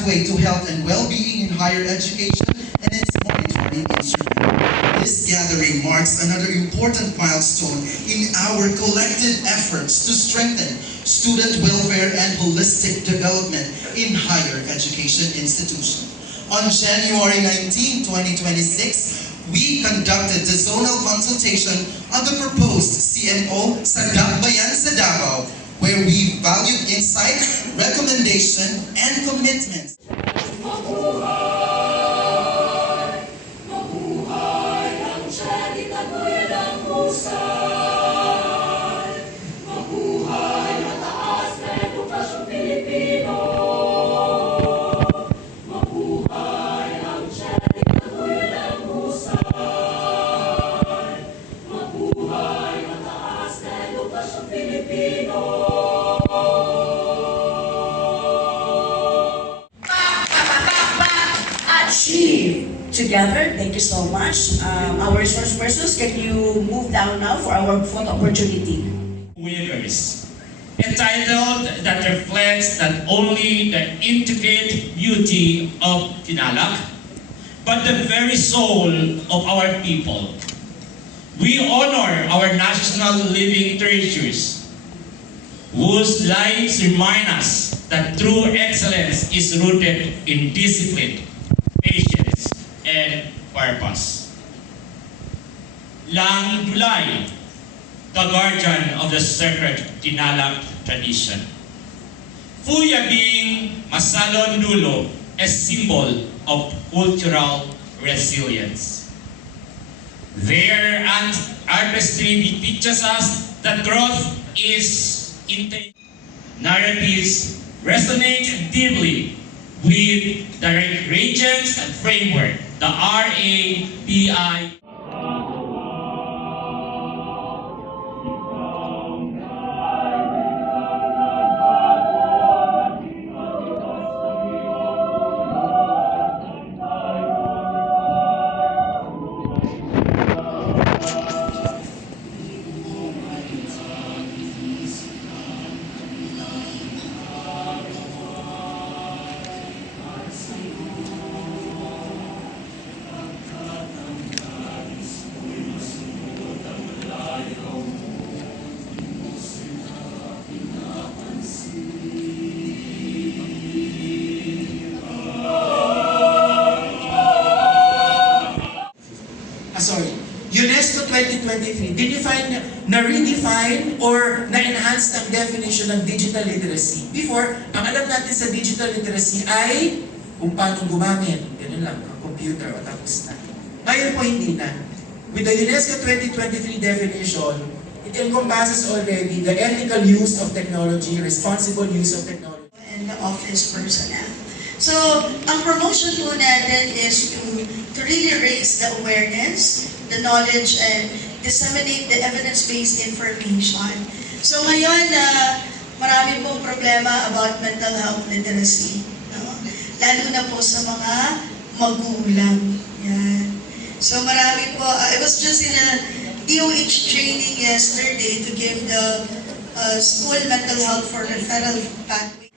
pathway to health and well-being in higher education and its monitoring instrument. This gathering marks another important milestone in our collective efforts to strengthen student welfare and holistic development in higher education institutions. On January 19, 2026, we conducted the zonal consultation on the proposed CMO sa Dakbayan sa Davao, where we valued insight, recommendation, and commitments. Mabuhay ang Chedi Taguyod ang husay. Mabuhay mataas na edukasyong Pilipino. Mabuhay ang Chedi Taguyod ang husay. Mabuhay mataas na edukasyong Pilipino. Achieve together. Thank you so much. Our resource persons, can you move down now for our photo opportunity? Weavers, entitled that reflects not only the intricate beauty of Tinalak, but the very soul of our people. We honor our national living treasures, whose lives remind us that true excellence is rooted in discipline, patience, and purpose. Lang Dulay, the guardian of the sacred Tinalak tradition. Fuyabing Masalon Dulo, a symbol of cultural resilience. Their artistry teaches us that growth is intentional. Narratives resonate deeply with the regions and framework, the RABI. UNESCO 2023, na-redefine or na-enhance ang definition ng digital literacy. Before, ang alam natin sa digital literacy ay kung paano gumamit. Ganun lang, ang computer o tapos na. Ngayon po hindi na. With the UNESCO 2023 definition, it encompasses already the ethical use of technology, responsible use of technology, and the office personnel. So, ang promotion po natin is to really raise the awareness, the knowledge, and disseminate the evidence-based information. So ngayon, marami pong problema about mental health literacy. No? Lalo na po sa mga magulang. Yan. So marami po, I was just in a DOH training yesterday to give the school mental health for referral pathway.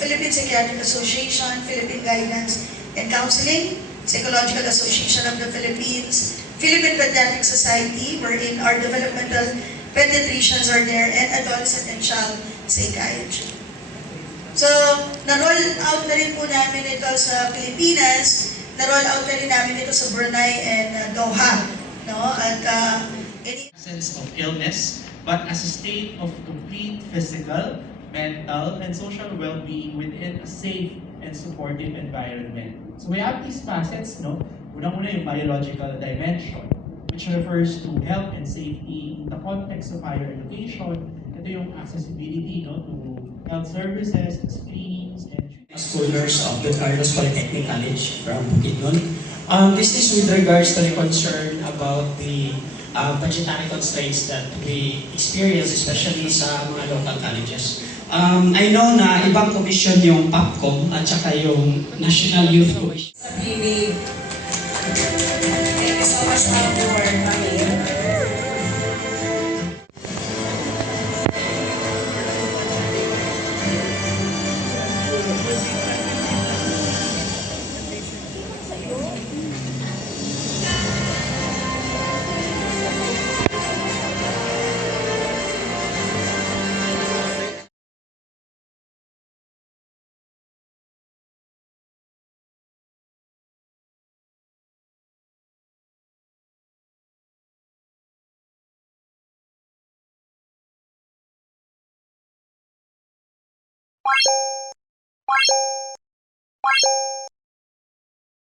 Philippine Psychiatric Association, Philippine Guidance and Counseling, Psychological Association of the Philippines, Philippine Pediatric Society, wherein our developmental pediatricians are there, and adolescent and child psychiatry. So, na-roll out na rin po namin ito sa Pilipinas, na-roll out na rin namin ito sa Brunei and Doha. No? At sense of illness, but as a state of complete physical, mental, and social well-being within a safe and supportive environment. So we have these facets, no? Unang-una yung biological dimension, which refers to health and safety in the context of higher education. Ito yung accessibility, no, to health services, screenings, and school nurse of the Carlos Polytechnic College from Bukidnon. This is with regards to the concern about the budgetary constraints that we experience, especially sa mga local colleges. I know na ibang commission yung PAPCOM at saka yung National Youth Commission. Thank you so much for coming.